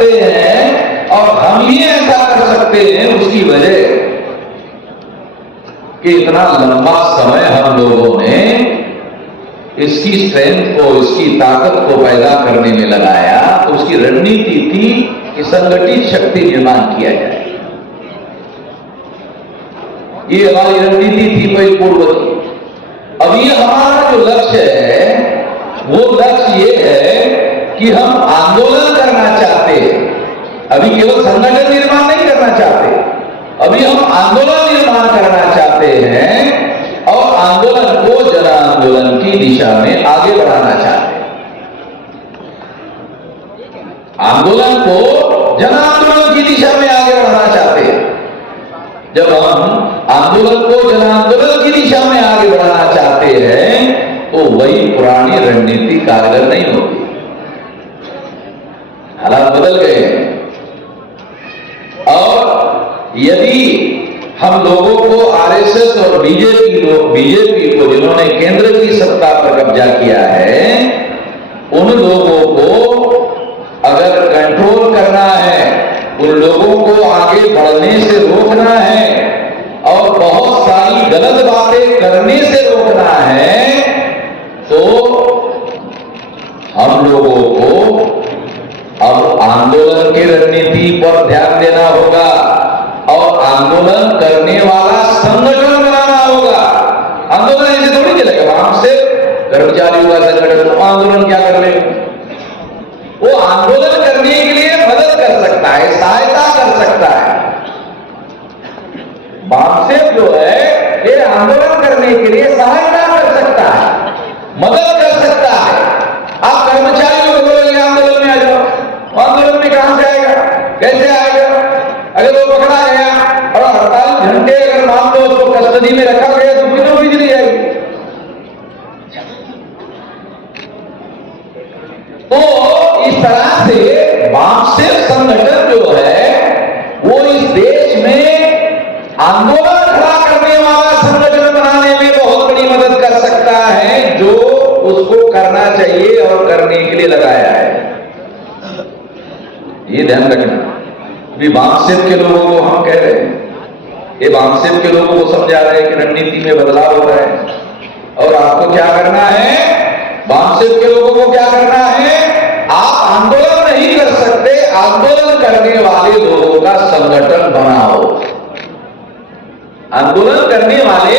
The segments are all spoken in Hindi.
सकते हैं और हम ही ऐसा कर सकते हैं, उसकी वजह कि इतना लंबा समय हम लोगों ने इसकी स्ट्रेंथ को, इसकी ताकत को पैदा करने में लगाया। तो उसकी रणनीति थी कि संगठित शक्ति निर्माण किया जाए। ये हमारी रणनीति थी पहले पूर्व की। अब ये हमारा जो लक्ष्य है, वो लक्ष्य ये है कि हम आंदोलन करना चाहते हैं। अभी केवल संगठन निर्माण नहीं करना चाहते, अभी हम आंदोलन निर्माण करना चाहते हैं और आंदोलन को जन आंदोलन की दिशा में आगे बढ़ाना चाहते हैं। आंदोलन को जन आंदोलन की दिशा में आगे बढ़ाना चाहते हैं। जब हम आंदोलन को जन आंदोलन की दिशा में आगे बढ़ाना चाहते हैं तो वही पुरानी रणनीति कारगर नहीं होती। हालात बदल गए हैं और यदि हम लोगों को आरएसएस और बीजेपी को जिन्होंने केंद्र की सत्ता पर कब्जा किया है, उन लोगों को अगर कंट्रोल करना है, उन लोगों को आगे बढ़ने से रोकना है और बहुत सारी गलत बातें करने से रोकना है, तो हम लोगों को अब आंदोलन की रणनीति पर ध्यान देना होगा और आंदोलन करने वाला संगठन बनाना होगा। आंदोलन ऐसे थोड़ी चलेगा, वहां से कर्मचारियों का संगठन आंदोलन क्या कर ले, वो आंदोलन करने के लिए मदद कर सकता है, सहायता कर सकता है। बामसेफ जो है ये आंदोलन करने के लिए सहायता कर सकता है, मदद कर सकता है। आप कर्मचारियों को बोलेंगे आंदोलन में आ जाओ, आंदोलन में कहां से आएगा, कैसे आएगा? अगर वो पकड़ा गया और 48 घंटे अगर मान लो उसको कस्टडी में रखा गया तो कितनी बिजली जाएगी? तो इस तरह से बामसेफ संगठन जो है वो इस देश में आंदोलन खड़ा करने वाला संगठन बनाने में बहुत बड़ी मदद कर सकता है, जो उसको करना चाहिए और करने के लिए लगाया है। ये ध्यान रखना। अभी बामसेफ के लोगों को हम कह रहे हैं, ये बामसेफ के लोगों को समझा रहे हैं कि रणनीति में बदलाव हो रहा है और आपको क्या करना है, बामसेफ के लोगों को क्या करना है, आप आंदोलन नहीं कर सकते, आंदोलन करने वाले लोगों का संगठन बनाओ। आंदोलन करने वाले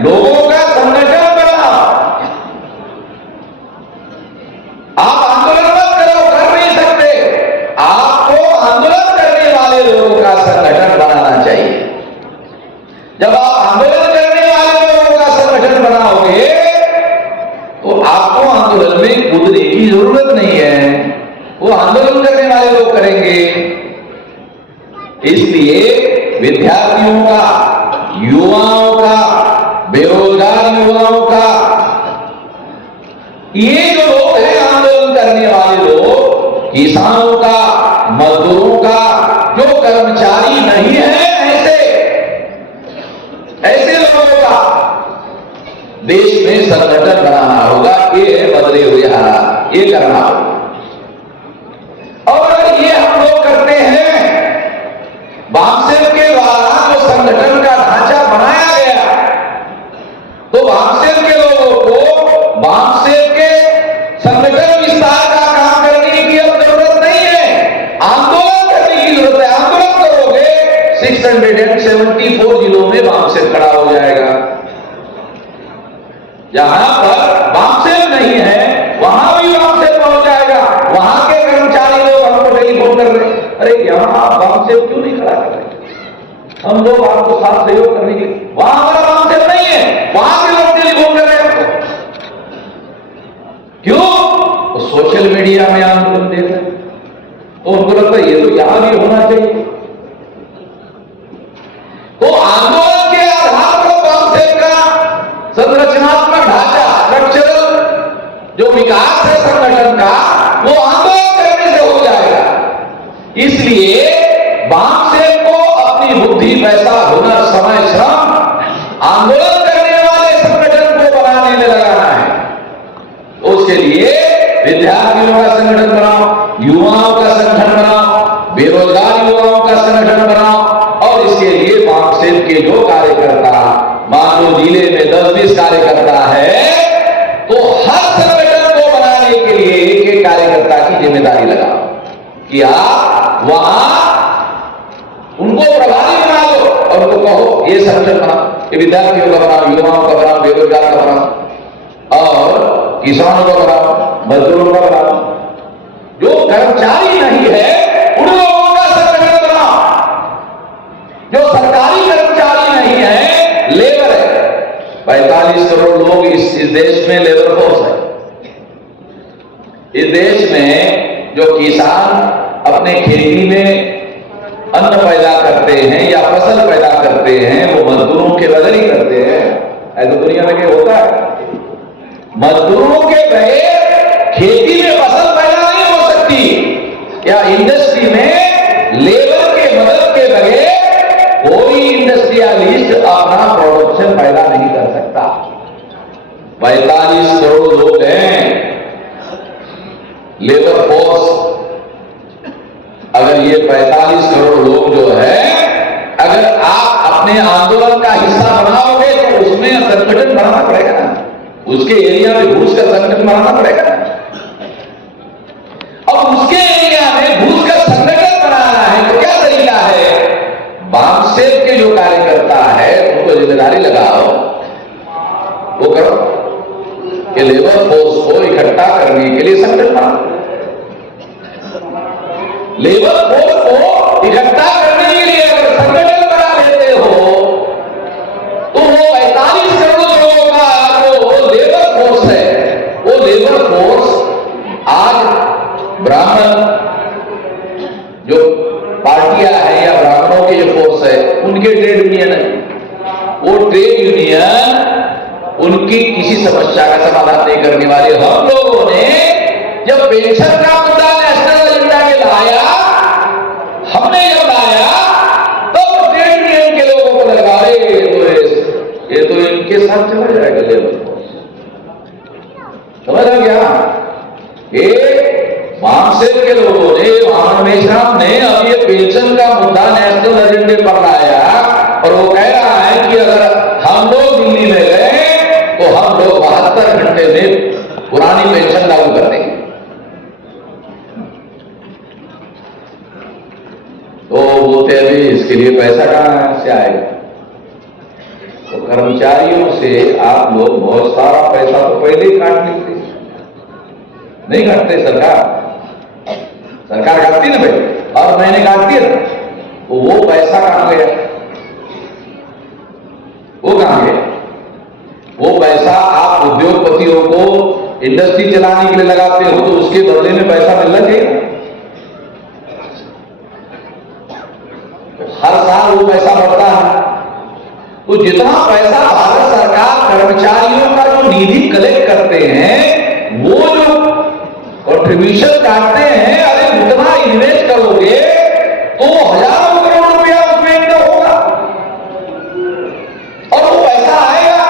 लोगों का संगठन बनाओ। आप आंदोलन मत करो, कर नहीं सकते, आपको आंदोलन करने वाले लोगों का संगठन बनाना चाहिए। जब आप आंदोलन करने वाले लोगों का संगठन बनाओगे तो आपको आंदोलन में कूदने की जरूरत नहीं है, वो आंदोलन करने वाले लोग करेंगे। इसलिए विद्यार्थियों का, युवाओं का, बेरोजगार युवाओं का, ये जो लोग हैं आंदोलन करने वाले लोग, किसानों का, मजदूरों का, जो कर्मचारी नहीं है, ऐसे लोगों का देश में संगठन बनाना होगा। ये है बदले हुए हालात, ये करना होगा। और अगर ये हम लोग करते हैं, बामसेफ के द्वारा जो संगठन का ढांचा बनाया गया, तो बामसेफ के लोगों को बामसेफ के संगठन विस्तार का काम करने की अब जरूरत नहीं है, आंदोलन करने की जरूरत है। आंदोलन करोगे 674 जिलों में बामसेफ खड़ा हो जाएगा। जहां पर बामसेफ नहीं है वहां भी बामसेफ पहुंच जाएगा। वहां के कर्मचारी लोग हमको टेलीफोन कर रहे, अरे यहां आप बामसेफ क्यों नहीं खड़ा कर रहे, हम लोग आपको साथ सहयोग करने के लिए, वहां हमारा बामसेफ नहीं है, वहां के लोग टेलीफोन कर रहे हैं हमको। क्यों? तो सोशल मीडिया में आंदोलन देख रहे, तो उनको लगता है ये तो यहां भी होना चाहिए। तो आंदोलन के आधार पर बामसेफ का संरचनात्मक ढांचा, स्ट्रक्चरल जो विकास है संगठन का, वो आंदोलन करने से हो जाएगा। इसलिए बामसेफ को अपनी बुद्धि, पैसा, हुनर, समय, श्रम आंदोलन करने वाले संगठन को बनाने में लगाना है। उसके लिए विद्यार्थियों का संगठन बनाओ, युवाओं का संगठन बनाओ, के जो कार्यकर्ता, मान लो जिले में 10-20 कार्यकर्ता है, तो हर संगठन को बनाने के लिए एक एक कार्यकर्ता की जिम्मेदारी लगाओ कि आप वहां उनको प्रभारी बना दो और उनको कहो ये संगठन बनाओ, ये विद्यार्थियों का बनाओ, युवाओं का बनाओ, बेरोजगार का बनाओ और किसानों का बनाओ, मजदूरों का बनाओ। जो कर्मचारी नहीं है उन लोगों का संगठन बनाओ। जो सरकारी कर्मचारी नहीं है, लेबर है, 45 करोड़ लोग इस देश में लेबर फोर्स है। इस देश में जो किसान अपने खेती में अन्न पैदा करते हैं या फसल पैदा करते हैं, वो मजदूरों के बगैर ही करते हैं। ऐसा दुनिया में क्या होता है? मजदूरों के बगैर खेती में फसल पैदा नहीं हो सकती, या इंडस्ट्री में लेबर के मदद के बगैर कोई इंडस्ट्रियलिस्ट अपना प्रोडक्शन पैदा नहीं कर सकता। 45 करोड़ लोग हैं लेबर फोर्स। अगर ये 45 करोड़ लोग जो है, अगर आप अपने आंदोलन का हिस्सा बनाओगे तो उसमें संगठन बनाना पड़ेगा ना, उसके एरिया में घुसकर संगठन बनाना पड़ेगा ना। अब उसके एरिया में घुसकर संगठन बनाना है तो क्या तरीका है? बामसेव के जो कार्यकर्ता है उनको जिम्मेदारी लगाओ, वो करो कि लेबर फोर्स को इकट्ठा करने के लिए संगठन बनाओ। लेबर फोर्स को इकट्ठा करने के लिए अगर संगठन बना लेते हो तो वो 45 करोड़ लोगों का जो लेबर फोर्स है, वो लेबर फोर्स आज ब्राह्मण जो पार्टियां हैं या ब्राह्मणों के जो फोर्स है, उनके ट्रेड यूनियन है, वो ट्रेड यूनियन उनकी किसी समस्या का समाधान नहीं करने वाले। हम लोगों ने जब पेंशन का मुद्दा नेशनल एजेंडा में लाया, हमने जब लाया तो ट्रेड यूनियन के लोगों को लगा ये तो इनके साथ चला जाएगा लेबर फोर्स। समझ आ गया? ये वामसेव के लोगों ने, वामन मेश्राम ने अब ये पेंशन का मुद्दा नेशनल एजेंडे पर लाया और वो कह रहा है कि अगर हम लोग दिल्ली में गए तो हम लोग 72 घंटे में पुरानी पेंशन लागू कर देंगे। तो बोलते अभी इसके लिए पैसा कहां से आएगा? तो कर्मचारियों से आप लोग बहुत सारा पैसा तो पहले ही काट लेते, नहीं काटते? सरकार काटती ना भाई, और मैंने काटती है, तो वो पैसा कहां गया? वो कहां गया? वो पैसा आप उद्योगपतियों को इंडस्ट्री चलाने के लिए लगाते हो तो उसके बदले में पैसा मिलना चाहिए। हर साल वो पैसा बढ़ता है, तो जितना पैसा भारत सरकार कर्मचारियों का जो निधि कलेक्ट करते हैं, वो जो कंट्रीब्यूशन काटते हैं, अरे उतना इन्वेस्ट करोगे तो हजारों करोड़ रुपया उसमें इन्वेस्ट होगा और वो पैसा आएगा,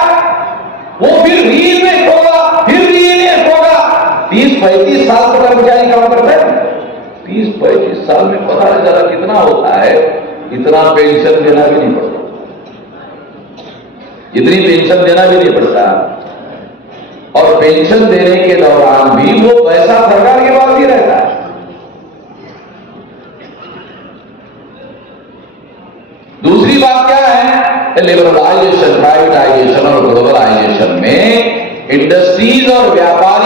वो फिर रीइन्वेस्ट होगा, फिर रीइन्वेस्ट होगा। 30-35 साल तो कर्मचारी काम करते हैं, 30-35 साल में पता नहीं चला कितना होता है। इतना पेंशन देना भी नहीं पड़ता, इतनी पेंशन देना भी नहीं पड़ता, और पेंशन देने के दौरान भी वो पैसा सरकार के पास ही रहता है। दूसरी बात क्या है? लिबरलाइजेशन, प्राइवेटाइजेशन और ग्लोबलाइजेशन में इंडस्ट्रीज और व्यापार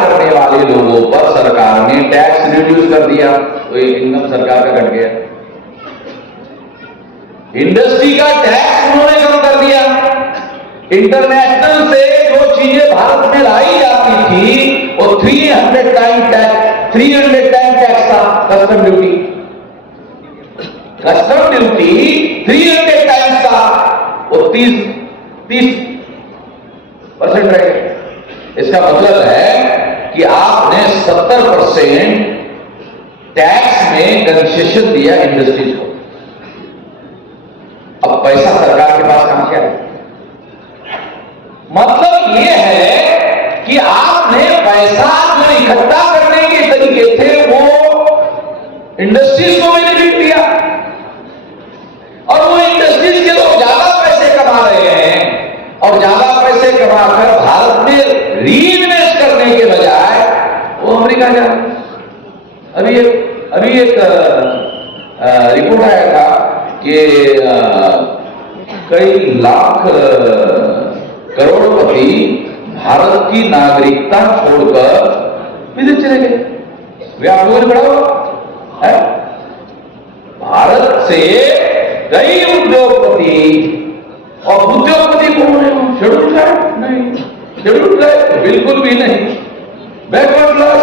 करने वाले लोगों पर सरकार ने टैक्स रिड्यूस कर दिया, तो इनकम सरकार का घट गया। इंडस्ट्री का टैक्स उन्होंने कम कर दिया। इंटरनेशनल से जो चीजें भारत में लाई जाती थी वो 300 टाइम टैक्स था। कस्टम ड्यूटी 300 टाइम्स था, वो 30% रह गया। इसका मतलब है कि आपने 70% टैक्स में कंसेशन दिया इंडस्ट्रीज को। अब पैसा सरकार के पास कहां से आया? मतलब ये है कि आपने पैसा जो इकट्ठा करने के तरीके थे वो इंडस्ट्रीज को बेनिफिट दिया, और वो इंडस्ट्रीज के क्या है? अभी एक रिपोर्ट आया था कि कई लाख करोड़पति भारत की नागरिकता छोड़कर विदेश चले गए। वे आप लोगों ने पढ़ा है? भारत से कई उद्योगपति, और उद्योगपति कौन है? Schedule tribe? नहीं, शेड्यूल ट्राइब बिल्कुल भी नहीं, backward class,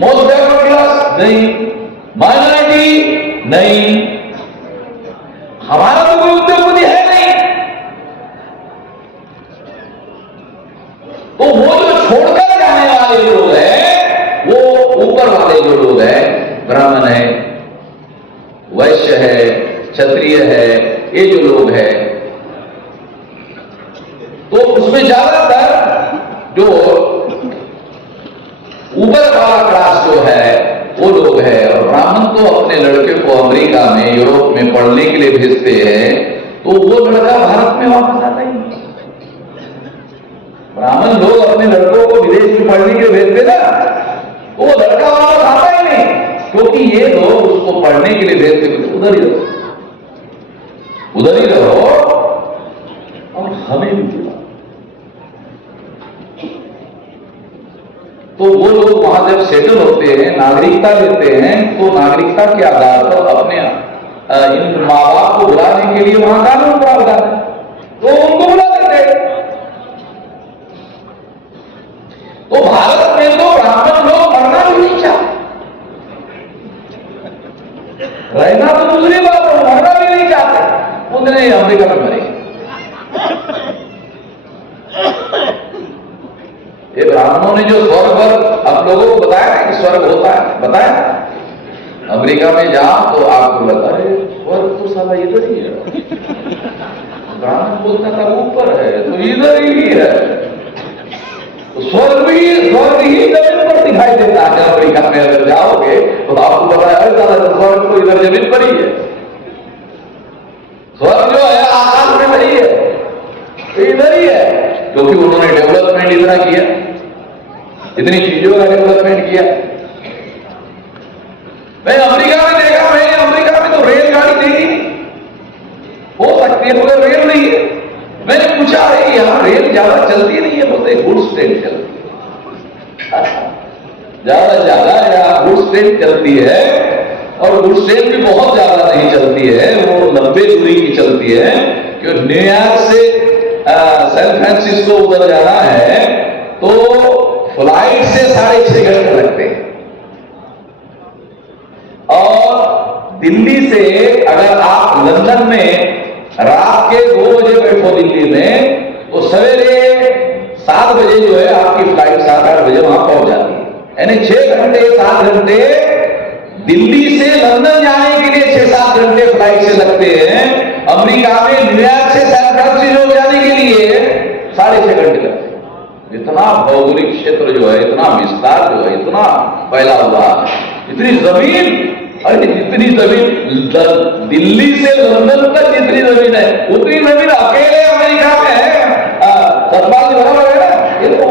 most backward class नहीं, माइनॉरिटी नहीं, हमारा तो कोई उद्योगपति है नहीं। तो वो जो छोड़कर जाने वाले लोग हैं, वो ऊपर वाले जो लोग हैं, ब्राह्मण है, वैश्य है, क्षत्रिय है, ये जो लोग हैं, तो उसमें ज्यादातर जो ऊपर वाला क्लास जो है वो लोग हैं। और ब्राह्मण तो अपने लड़के को अमेरिका में, यूरोप में पढ़ने के लिए भेजते हैं, तो वो लड़का भारत में वापस आता ही नहीं। ब्राह्मण लोग अपने लड़कों को विदेश में पढ़ने के लिए भेजते ना, तो वो लड़का वापस आता ही नहीं, क्योंकि ये लोग उसको पढ़ने के लिए भेजते, उधर ही रहो, उधर ही रहो और हमें भी दिला। तो वो लोग वहां जब सेटल होते हैं, नागरिकता लेते हैं, तो नागरिकता के आधार पर अपने इन माँ बाप को बुलाने के लिए वहां कानून प्रावधान है, तो उनको बुला देते हैं। तो भारत में तो ब्राह्मण लोग मरना भी नहीं चाहते, रहना तो दूसरी बात है, मरना भी नहीं चाहते, उन्हें अमेरिका में मरे। ये ब्राह्मणों ने जो स्वर्ग आप लोगों को बताया कि स्वर्ग होता है, बताया अमेरिका में जाओ तो आपको लगता है स्वर्ग तो साला इधर ही है। ब्राह्मण बोलता था ऊपर है, तो इधर ही है। स्वर्ग ही जमीन पर दिखाई देता है। अमेरिका में अगर जाओगे तो आपको पता है स्वर्ग तो इधर जमीन पर ही है। स्वर्ग जो है आकाश में नहीं है, तो इधर ही है, क्योंकि उन्होंने डेवलपमेंट इतना किया, इतनी चीजों का डेवलपमेंट किया। मैं अमेरिका में देखा, मैंने अमेरिका में तो रेलगाड़ी देखी, हो सकती है मगर रेल नहीं है। मैंने पूछा है यहां रेल ज्यादा चलती नहीं है, बोलते गुड्स ट्रेन चलती है, ज्यादा यहाँ गुड्स ट्रेन चलती है, और गुड्स ट्रेन भी बहुत ज्यादा नहीं चलती है, वो लंबे दूरी की चलती है। क्योंकि न्यूयॉर्क से सैन फ्रांसिस्को उधर जाना है तो फ्लाइट से 6.5 घंटे लगते हैं, और दिल्ली से अगर आप लंदन में रात के 2 बजे बैठो दिल्ली में, तो सवेरे 7 बजे जो है आपकी फ्लाइट 7-8 बजे वहां पहुंच जाती है। यानी 6 घंटे 7 घंटे दिल्ली से लंदन जाने के लिए 6-7 घंटे फ्लाइट से लगते हैं। अमेरिका में न्यूयॉर्क से सैन फ्रांसिस्को जाने के लिए 6.5 घंटे लगते हैं। इतना भौगोलिक क्षेत्र जो है, इतना विस्तार जो है, इतना फैला हुआ, इतनी जमीन, अरे जितनी जमीन दिल्ली से लंदन तक जितनी जमीन है, उतनी जमीन अकेले अमेरिका में है। सतपाल जी बराबर है ना, ये तो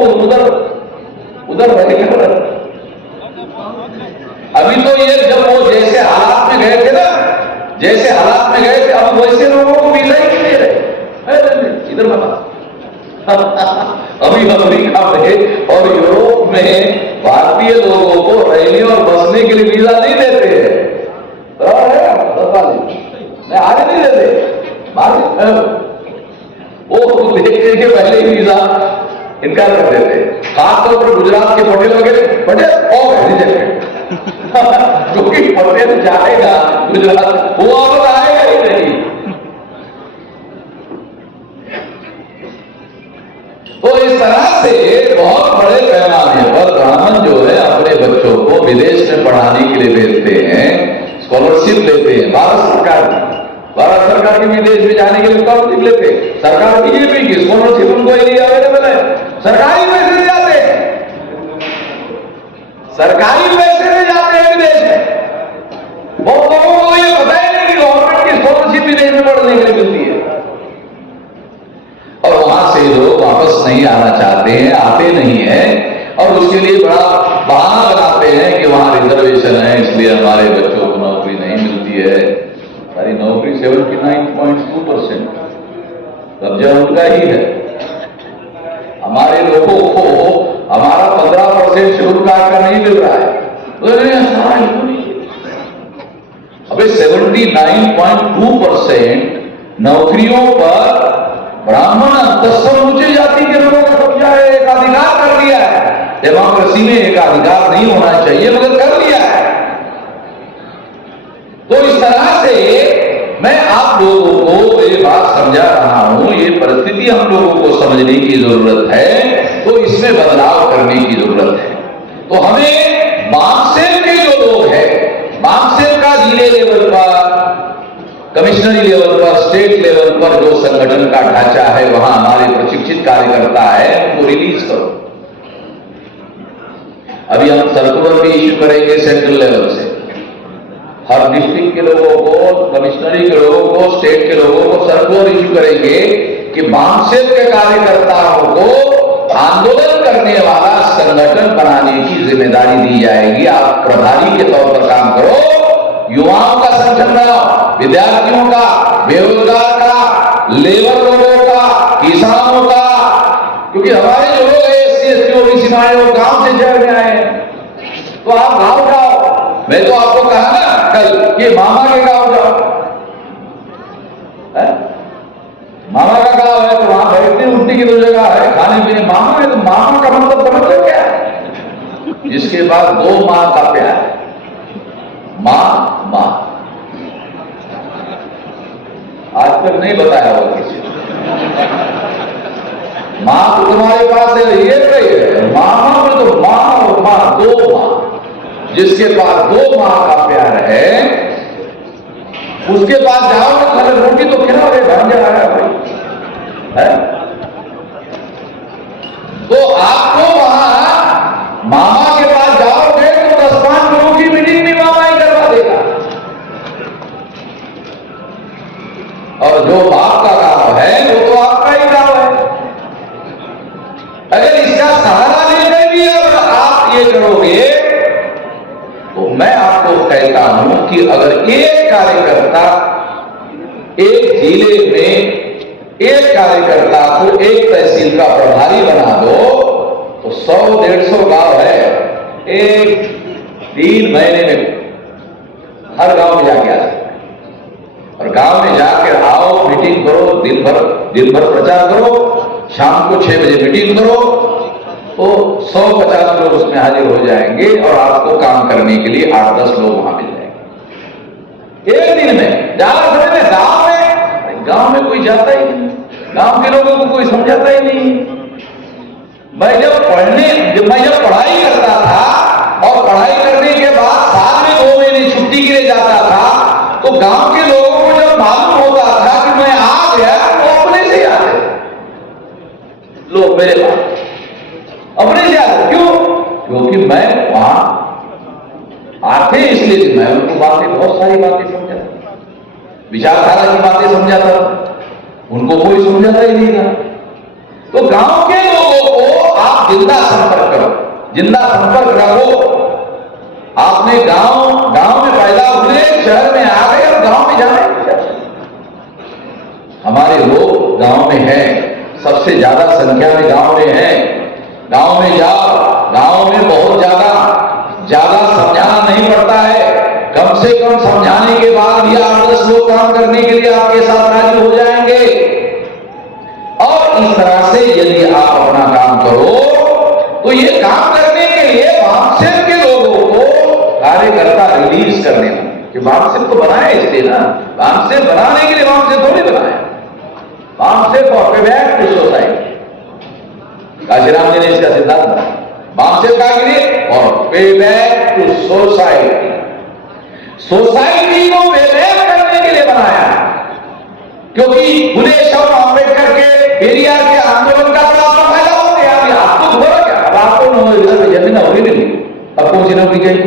उधर रहेगा। अभी तो ये जब वो जैसे हालात में गए थे ना, जैसे हालात में गए थे, अब वैसे लोगों को वीजा ही नहीं दे रहे। इधर बता अभी अमेरिका में और यूरोप में भारतीय लोगों को रहने और बसने के लिए वीजा नहीं देते हैं, बराबर है, आगे नहीं देते। वो देखने के पहले ही वीजा इनकार कर देते, खासतौर पर गुजरात के पटेल वगैरह, पटेल और रिजेक्टेड क्योंकि पटेल जाएगा गुजरात, वो अब आएगा ही नहीं। तो इस तरह से बहुत बड़े पैमाने पर ब्राह्मण जो है अपने बच्चों को विदेश में पढ़ाने के लिए भेजते हैं, स्कॉलरशिप लेते हैं। भारत सरकार के विदेश में जाने के लिए स्कॉलरशिप लेते हैं। सरकार बीजेपी की स्कॉलरशिप उनको अवेलेबल है, सरकारी पैसे से जाते हैं, सरकारी पैसे से जाते हैं विदेश में। बहुत लोगों को ये पता ही नहीं कि गवर्नमेंट की स्कॉलरशिप विदेश में पढ़ने के लिए मिलती है, और वहां से लोग वापस नहीं आना चाहते हैं, आते नहीं है, और उसके लिए बड़ा बहाना बनाते हैं महंगा ही है। हमारे लोगों को हमारा 15% शेड्यूल कास्ट का नहीं मिल रहा है, तो सारा हिंदू नहीं। अबे 79.2% नौकरियों पर ब्राह्मण अंतस्तर ऊंचे जाति के लोगों का कब्जा है, एकाधिकार कर लिया है। डेमोक्रेसी में एकाधिकार नहीं होना चाहिए मगर कर लिया है। तो इस तरह से मैं आप लोगों को ये बात समझा रहा हूं, ये परिस्थिति हम लोगों को समझने की जरूरत है, तो इसमें बदलाव करने की जरूरत है। तो हमें मार्क्सेट के जो लोग हैं, मार्क्सेट का जिले लेवल पर, कमिश्नरी लेवल पर, स्टेट लेवल पर जो संगठन का ढांचा है, वहां हमारे प्रशिक्षित कार्यकर्ता है, उनको रिलीज करो। अभी हम सर्कुलर भी इश्यू करेंगे सेंट्रल लेवल से, हर डिस्ट्रिक्ट के लोगों को, कमिश्नरी के लोगों को, स्टेट के लोगों को सर्कुलर इश्यू करेंगे कि मार्क्सेट के कार्यकर्ताओं को आंदोलन करने वाला संगठन बनाने की जिम्मेदारी दी जाएगी। आप प्रभारी के तौर पर काम करो, युवाओं का संगठन बनाओ, विद्यार्थियों का, बेरोजगार का, लेबर लोगों का, किसानों का, क्योंकि हमारे जो लोग एससी एसटी ओबीसी वाले वो गांव से शहर में आए, तो आप गांव जाओ। मैं तो आपको कहा ना कल कि मामा के गांव जाओ, मामा का गांव है तो वहां बैठने उठने की तो जगह है, खाने पीने मामा है, तो मामा का मतलब समझ लो क्या है? जिसके बाद 2 माँ का प्यार, माँ माँ। आज तक नहीं बताया वो किसी माँ तो तुम्हारे पास है, ये रही है मामा में तो माँ और माँ, 2 माँ। जिसके पास 2 माँ का प्यार है उसके पास जाओ तो खाली रोटी तो खिलाओ, ढंग आया भाई है? तो आपको वहां मामा के पास जाओगे तो 10-5 लोगों की मीटिंग भी मामा ही करवा देगा। और जो बाप का गांव है वो तो आपका ही गांव है। अगर इसका सहारा लेकर भी अगर आप ये करोगे तो मैं आपको कहता हूं कि अगर एक कार्यकर्ता एक जिले में एक कार्यकर्ता को एक तहसील का प्रभारी बना दो तो 100-150 गांव है, 1-3 महीने में हर गांव में जाके आ सकते हैं। और गांव में जाकर आओ, मीटिंग करो, दिन भर प्रचार करो, शाम को 6 बजे मीटिंग करो, तो 100-50 लोग उसमें हाजिर हो जाएंगे और आपको काम करने के लिए 8-10 लोग वहां मिल जाएंगे एक दिन में। ज्यादा समय में गांव में कोई जाता ही नहीं, गांव के लोगों को कोई समझाता ही नहीं। मैं जब पढ़ाई करता था और पढ़ाई करने के बाद साल में 2 महीने छुट्टी के लिए जाता था, तो गांव के लोगों को जब मालूम होता था कि मैं आ गया तो अपने से आते लोग मेरे पास, अपने से आते। क्यों? क्योंकि मैं वहां आते इसलिए कि मैं उनको बहुत सारी बातें समझाता, विचारधारा की बातें समझाता, उनको कोई समझाता ही नहीं था। तो गांव के लोगों को आप जिंदा संपर्क करो, जिंदा संपर्क रखो। आपने गांव में पैदा हुए, शहर में आ गए और गांव में जाने। हमारे लोग गांव में हैं, सबसे ज्यादा संख्या में गांव में हैं। गांव में जाओ, गांव में बहुत ज्यादा समझाना नहीं पड़ता है। कम से कम समझाने के बाद भी 8-10 लोग काम करने के लिए आपके साथ राजी हो जाएंगे। और इस तरह से यदि आप अपना काम करो तो ये काम करने के लिए मार्क्सेट के लोगों को कार्यकर्ता रिलीज करने कि मार्क्सेट तो बनाया इसलिए ना, मार्क्सेट बनाने के लिए मार्क्सेट थोड़ी बनाया, मार्क्सेट for payback to society. Kanshiram ji ने इसका सिद्धांत बनाया, मार्क्सेट का लिए और पेबैक टू सोसाइटी। सोसाइटी को पेबैक करने के लिए बनाया, क्योंकि फुले शव अम्बेडकर के पेरियार के आंदोलन का तो आपका फायदा हो गया। अभी आपको धोरा क्या, अब आपको जमीन होगी नहीं, अब कौन सी नौकरी चाहिए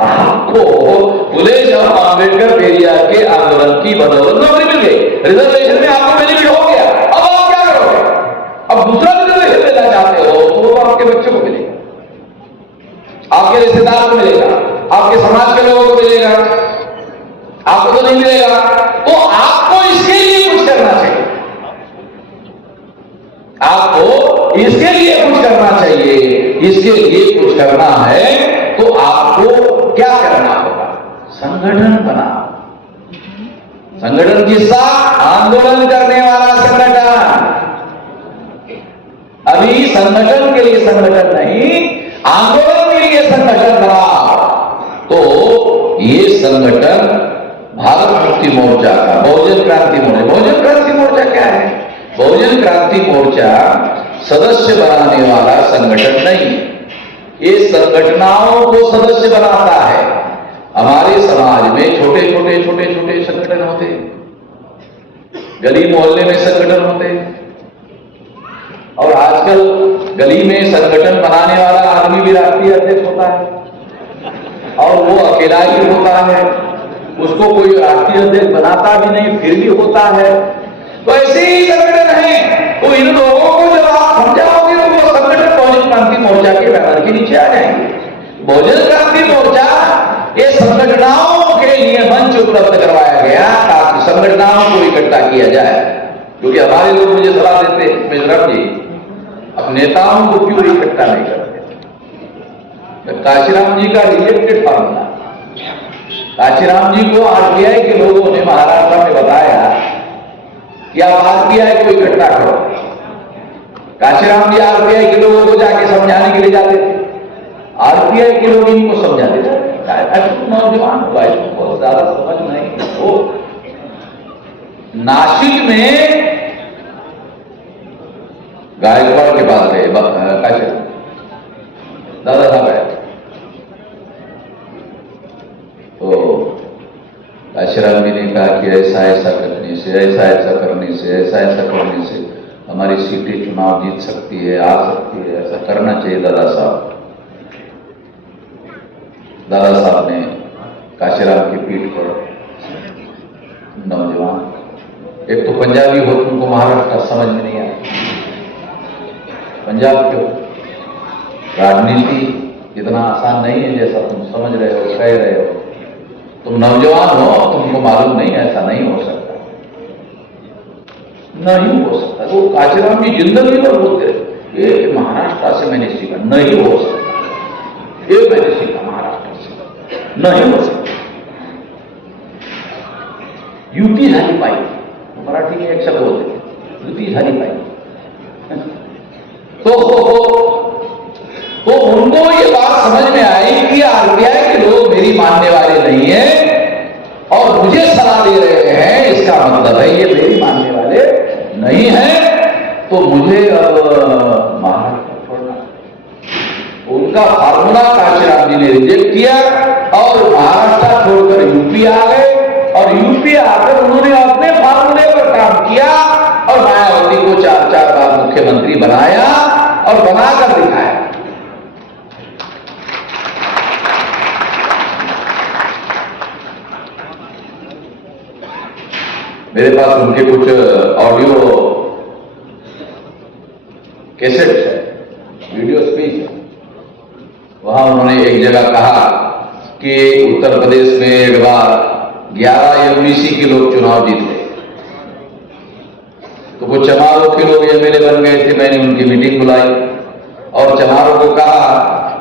आपको? फुले शव अम्बेडकर पेरियार के आंदोलन की बदौलत नौकरी मिल गई, रिजर्वेशन में आपको बेनिफिट हो गया। अब आप क्या करोगे? अब दूसरा रिजर्वेशन लेना चाहते हो तो वो आपके बच्चों को मिलेगा, आपके रिश्तेदार को मिलेगा, आपके समाज के लोगों को मिलेगा, आपको तो नहीं मिलेगा। तो आपको इसके लिए कुछ करना चाहिए। आपको इसके लिए कुछ करना चाहिए। इसके लिए कुछ करना है तो आपको क्या करना होगा? संगठन बनाओ। संगठन किसका? आंदोलन करने वाला संगठन। अभी संगठन के लिए संगठन नहीं, आंदोलन के लिए संगठन बनाओ। तो ये संगठन भारत मुक्ति मोर्चा का, बहुजन क्रांति मोर्चा। बहुजन क्रांति मोर्चा क्या है? बहुजन क्रांति मोर्चा सदस्य बनाने वाला संगठन नहीं, ये संगठनों को सदस्य बनाता है। हमारे समाज में छोटे छोटे संगठन होते हैं, गली मोहल्ले में संगठन होते हैं, और आजकल गली में संगठन बनाने वाला आदमी भी राष्ट्रीय अध्यक्ष होता है और वो अकेला ही होता है, उसको कोई राष्ट्रीय अध्यक्ष बनाता भी नहीं, फिर भी होता है। तो ऐसे ही संगठन है। तो इन लोगों को जब आप समझाओगे तो वो संगठन बहुजन क्रांति मोर्चा के बैनर के नीचे आ जाएंगे। बहुजन क्रांति मोर्चा ये संगठनों के लिए मंच उपलब्ध करवाया गया ताकि संगठनों को इकट्ठा किया जाए। क्योंकि हमारे लोग मुझे सलाह देते, मेजरम जी अब नेताओं को क्यों इकट्ठा नहीं करते? काशीराम जी का रिजेक्टेड फार्मूला। काशीराम जी को आरपीआई के लोगों ने महाराष्ट्र में बताया कि आप आरपीआई को इकट्ठा करो। काशीराम जी आरपीआई के लोगों को जाके समझाने के लिए जाते थे, आरपीआई के लोग इनको समझाते थे। नौजवान हुआ, इसको बहुत ज्यादा समझ नहीं। वो नासिक में गायकवाड़ के पास गए, काशीराम दादा साहब आए तो काशीराम जी ने कहा कि ऐसा ऐसा करने से, ऐसा ऐसा करने से, ऐसा ऐसा करने से हमारी सीटें चुनाव जीत सकती है, आ सकती है, ऐसा करना चाहिए दादा साहब। दादा साहब ने काशीराम की पीठ पर नौजवान, एक तो पंजाबी हो, तुमको महाराष्ट्र का समझ में नहीं आया। पंजाब क्यों? राजनीति इतना आसान नहीं है जैसा तुम समझ रहे हो, कह रहे हो। तुम नौजवान हो, तुमको मालूम नहीं, ऐसा नहीं हो सकता, नहीं हो सकता। वो काशीराम जी जिंदगी भर बोलते रहे, ये महाराष्ट्र से मैंने सीखा, नहीं हो सकता, ये मैंने सीखा महाराष्ट्र से, नहीं हो सकता। यूपी झाली पाई, मराठी में एक शब्द बोलते थे, यूपी झाली पाई। तो उनको ये बात समझ में आई कि आरपीआई के लोग मेरी मानने वाले नहीं है और मुझे सलाह दे रहे हैं, इसका मतलब है ये मेरी मानने वाले नहीं है, तो मुझे अब महाराष्ट्र छोड़ना। उनका फार्मूला काशीराम जी ने रिजेक्ट किया और महाराष्ट्र छोड़कर यूपी आ गए और यूपी आकर उन्होंने अपने फार्मूले पर काम किया और मायावती को 4 बार मुख्यमंत्री बनाया और बनाकर दिखाया। मेरे पास उनके कुछ ऑडियो कैसेट है, वीडियो स्पीच है। वहां उन्होंने एक जगह कहा कि उत्तर प्रदेश में एक बार 11 एमबीसी के लोग चुनाव जीत गए, तो वो चमारों के लोग एमएलए बन गए थे। मैंने उनकी मीटिंग बुलाई और चमारों को कहा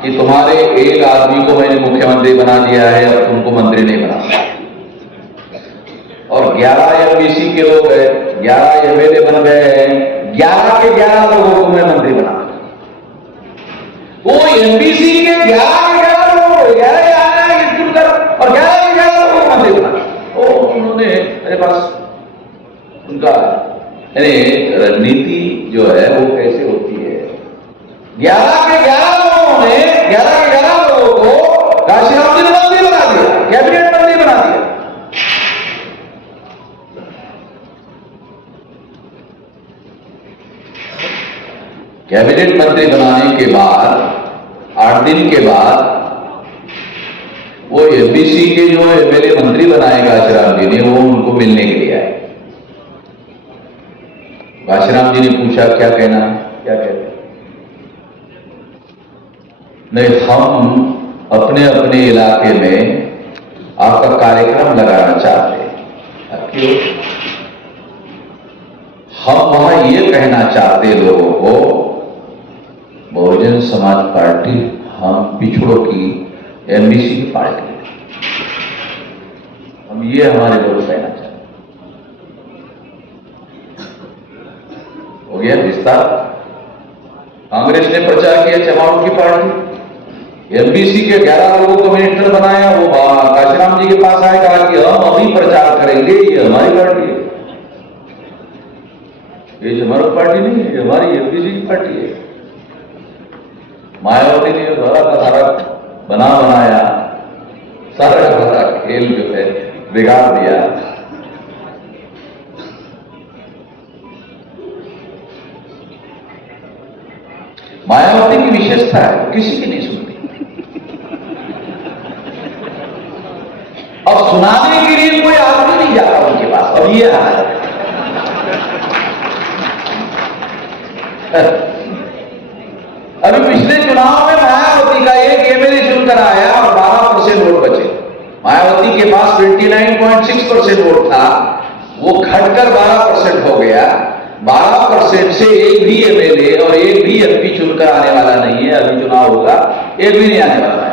कि तुम्हारे एक आदमी को मैंने मुख्यमंत्री बना दिया है, अब तुमको मंत्री नहीं बना। और 11 एमबीसी के लोग हैं, 11 एमएलए बन गए हैं, 11 के 11 लोगों को मैं मंत्री बना। वो एमबीसी के 11 लोग 11 जुड़कर और 11 लोगों को मंत्री बना। तो उन्होंने मेरे पास उनका रणनीति जो है वो कैसे होती है। 11 के 11 लोगों ने 11 के 11 लोगों को काशीराम जी ने मंत्री बना दिया, कैबिनेट मंत्री बना दिया। कैबिनेट मंत्री बनाने के बाद 8 दिन के बाद वो एमबीसी के जो एमएलए मंत्री बनाए काशीराम जी ने, वो उनको मिलने के लिए आए। काशीराम जी ने पूछा क्या कहना है, क्या कहते? नहीं, हम अपने अपने इलाके में आपका कार्यक्रम लगाना चाहते हैं। क्यों? हम वहां ये कहना चाहते लोगों को, बहुजन समाज पार्टी हम पिछड़ों की एमबीसी की पार्टी है, हम ये हमारे लोग कहना चाहते। हो गया विस्तार। कांग्रेस ने प्रचार किया चमारों की पार्टी, एमबीसी के 11 लोगों को मिनिस्टर बनाया। वो काशीराम जी के पास आए, कहा कि हम अभी प्रचार करेंगे, ये हमारी पार्टी है, ये जमात पार्टी नहीं है, ये हमारी एमबीसी की पार्टी है। मायावती ने सारा का सारा बनाया, सारा का सारा खेल जो है बिगाड़ दिया। मायावती की विशेषता है, किसी की नहीं सुनती। अब सुनाने के लिए कोई आदमी नहीं जाता उनके पास। अब ये हाल है। अभी पिछले चुनाव में मायावती का एक एमएलए चुनकर आया और 12% वोट बचे। मायावती के पास 29.6% वोट था, वो घटकर 12% हो गया। 12% से एक भी एमएलए और एक भी एमपी चुनकर आने वाला नहीं है। अभी चुनाव होगा, एक भी नहीं आने वाला है।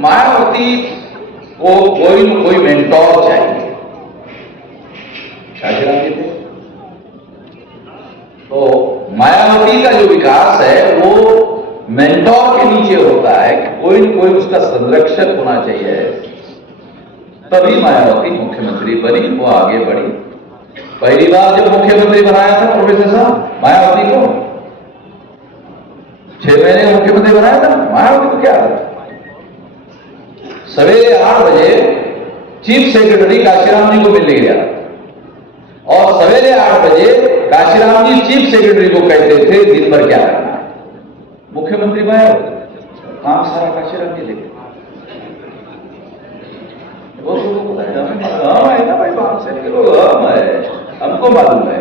मायावती को कोई न कोई मेंटोर चाहिए। तो मायावती का जो विकास है वो मेंटोर के नीचे होता है कि कोई न कोई उसका संरक्षक होना चाहिए, तभी मायावती मुख्यमंत्री बनी, वो आगे बढ़ी। पहली बार जब मुख्यमंत्री बनाया था प्रोफेसर साहब मायावती को, 6 महीने मुख्यमंत्री बनाया था, मायावती को क्या था? सवेरे 8 बजे चीफ सेक्रेटरी काशीराम जी को मिलने गया और सवेरे 8 बजे काशीराम जी चीफ सेक्रेटरी को कहते थे दिन भर क्या करना है। मुख्यमंत्री मायावती, काम सारा काशीराम जी लेके। वो है ना भाई, बात से हम है, हमको मालूम है।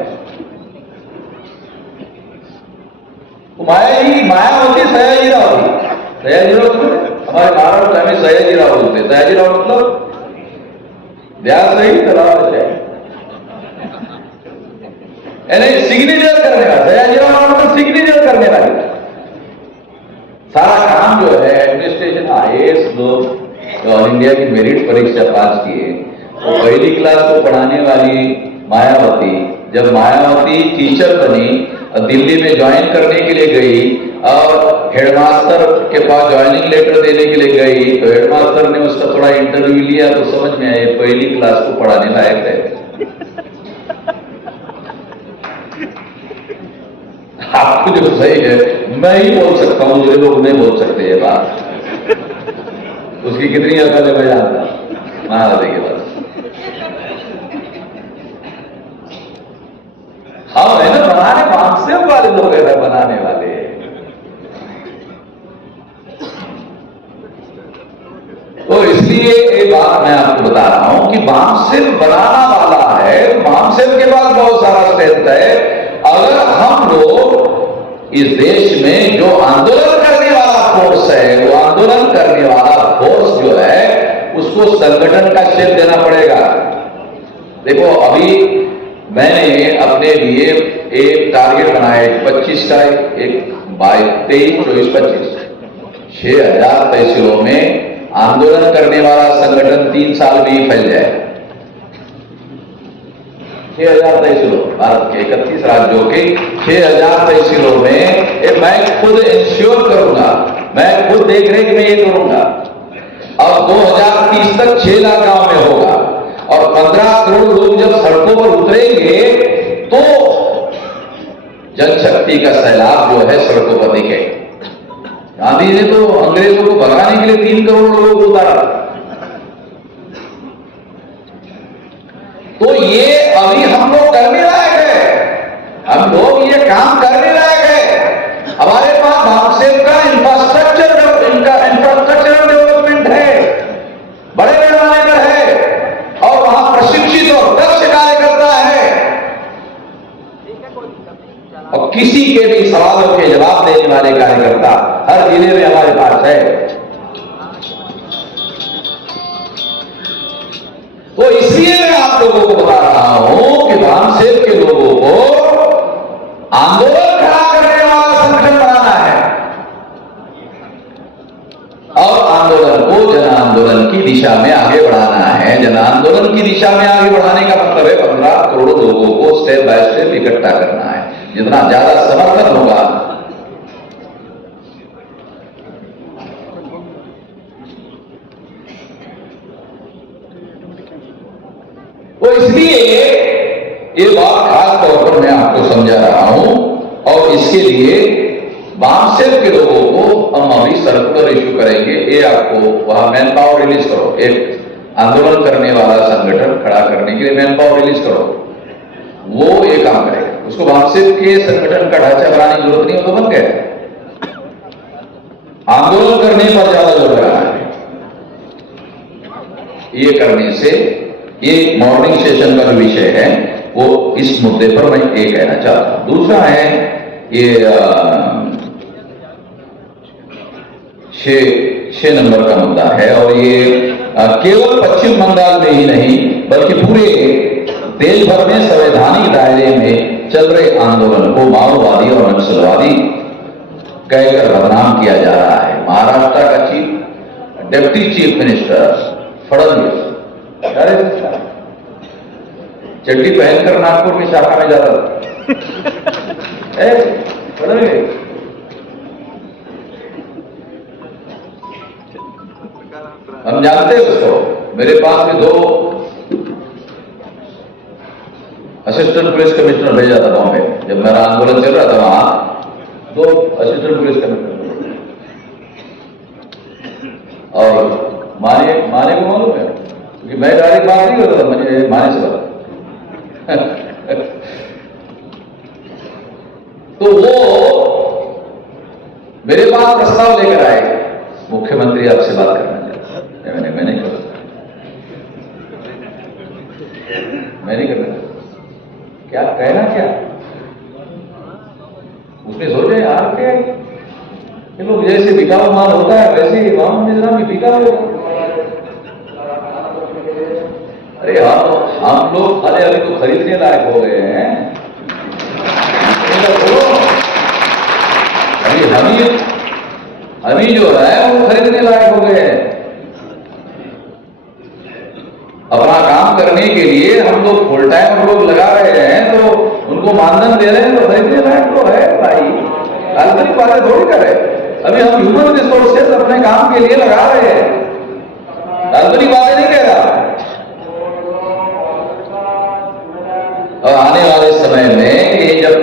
मायावती सयाजीराव थी। सयाजीराव हमारे महाराष्ट्र में सयाजीराव बोलते। सयाजीराव मतलब ध्यान सही तलाव है, यानी सिग्नेचर करने वाला। सयाजीराव मतलब सिग्नेचर करने वाले। सारा काम जो है एडमिनिस्ट्रेशन, आईएएस लोग जो ऑल इंडिया की मेरिट परीक्षा पास किए, वो पहली क्लास को पढ़ाने वाली मायावती, जब मायावती टीचर बनी, दिल्ली में ज्वाइन करने के लिए गई और हेडमास्टर के पास ज्वाइनिंग लेटर देने के लिए गई, तो हेडमास्टर ने उसका थोड़ा इंटरव्यू लिया तो समझ में आया पहली क्लास को पढ़ाने लायक है। आपको जो सही है मैं ही बोल सकता हूं, दूसरे लोग नहीं बोल सकते ये बात। उसकी कितनी अकल है मैं जानता। महाराज के पास हम है ना बनाने, मानसिक वाले लोग है ना बनाने वाले। तो इसलिए ये बात मैं आपको बता रहा हूं कि बामसेव बनाना वाला है, बामसेव के पास बहुत सारा स्ट्रेंथ है। अगर हम लोग इस देश में जो आंदोलन करने वाला फोर्स है, वो आंदोलन करने वाला फोर्स जो है उसको संगठन का शेप देना पड़ेगा। देखो अभी मैंने अपने लिए एक टारगेट बनाया 25 का, एक 22, 23, 24, 6000 तहसीलों में आंदोलन करने वाला संगठन 3 साल में ही फैल जाए। 6000 तहसीलों, भारत के 31 राज्यों के 6000 तहसीलों में मैं खुद इंश्योर करूंगा, मैं खुद देख रेख में ये करूंगा। अब 2030 तक 6 लाख गांव में होगा और 15 करोड़ लोग जब सड़कों पर उतरेंगे तो जनशक्ति का सैलाब जो है सड़कों पर दिखेगा। गांधी ने तो अंग्रेजों को भगाने के लिए 3 करोड़ लोगों को उतारा। तो ये अभी हम लोग करने लायक है, हम लोग ये काम करने लायक है। हमारे पास बामसेव का इंफ्रास्ट्रक्चर डेवलपमेंट है, बड़े पैमाने पर है और वहां प्रशिक्षित और दक्ष कार्यकर्ता है और किसी के भी सवालों के जवाब देने वाले कार्यकर्ता हर जिले में हमारे पास है। तो इसलिए मैं आप लोगों को बता रहा हूं कि वामसेव के लोगों को आंदोलन खड़ा करने वाला संगठन बनाना है और आंदोलन को जन आंदोलन की दिशा में आगे बढ़ाना है। जन आंदोलन की दिशा में आगे बढ़ाने का मतलब है 15 करोड़ लोगों को स्टेप बाय स्टेप इकट्ठा करना है। जितना ज्यादा समर्थन होगा वो, इसलिए ये बात खास तौर पर मैं आपको समझा रहा हूं और इसके लिए वामसेव के लोगों को हम अभी सर्कुलर इशू करेंगे। ये आपको वहां मैन पावर रिलीज करो, एक आंदोलन करने वाला संगठन खड़ा करने के लिए मैन पावर रिलीज करो, वो ये काम करेगा। उसको वामसेव के संगठन का ढांचा बनाने की जरूरत नहीं हो तो बन गया। आंदोलन करने पर ज्यादा जोर लगाना है। ये करने से ये मॉर्निंग सेशन का जो विषय है वो इस मुद्दे पर मैं ये कहना चाहता हूं। दूसरा है ये 6 नंबर का मुद्दा है और ये केवल पश्चिम बंगाल में ही नहीं बल्कि पूरे देश भर में संवैधानिक दायरे में चल रहे आंदोलन को माओवादी और नक्सलवादी कहकर बदनाम किया जा रहा है। महाराष्ट्र का डिप्टी चीफ मिनिस्टर फडणवीस चड्डी पहनकर नागपुर की शाखा में जाता था। हम जानते हैं उसको। मेरे पास भी 2 असिस्टेंट पुलिस कमिश्नर भेजा था बॉम्बे, जब मेरा आंदोलन चल रहा था। वहां 2 असिस्टेंट पुलिस कमिश्नर और माने को मालूम है क्योंकि मैं डायरेक्ट बात नहीं करता था, मुझे माने से बात। तो वो मेरे पास प्रस्ताव लेकर आए, मुख्यमंत्री आपसे बात करना चाहता है। मैं नहीं कर मैं नहीं करना क्या कहना क्या। उसने सोचा यार के लोग जैसे बिकाऊ माल होता है वैसे ही वाम मिश्रा भी बिकाऊ होगा। अरे हम लोग अभी तो खरीदने लायक हो गए हैं। अभी हमी जो है वो खरीदने लायक हो गए हैं। अपना काम करने के लिए हम लोग फुल टाइम हम लोग लगा रहे हैं तो उनको मानधन दे रहे हैं तो खरीदने लायक तो है भाई। काल्पनिक बातें थोड़ी कर रहे हैं। अभी हम ह्यूमन रिसोर्सेज अपने काम के लिए लगा रहे हैं, काल्पनिक बातें नहीं कह रहा। और आने वाले समय में ये जब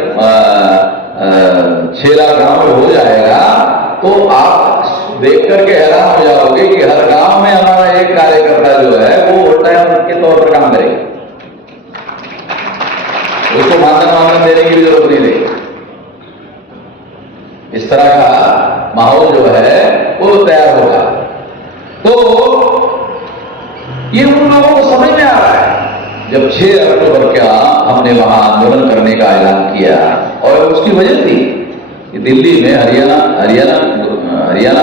6 लाख गांव में हो जाएगा तो आप देख करके हैरान हो जाओगे कि हर गांव में हमारा एक कार्यकर्ता जो है वो फुल टाइम के तौर पर काम करेगा। उसको मानधन देने की भी जरूरत नहीं रहेगी। इस तरह का माहौल जो है वो तैयार होगा। तो ये उन लोगों को समझ में आ रहा है। जब 6 अक्टूबर का हमने वहां आंदोलन करने का ऐलान किया और उसकी वजह थी कि दिल्ली में हरियाणा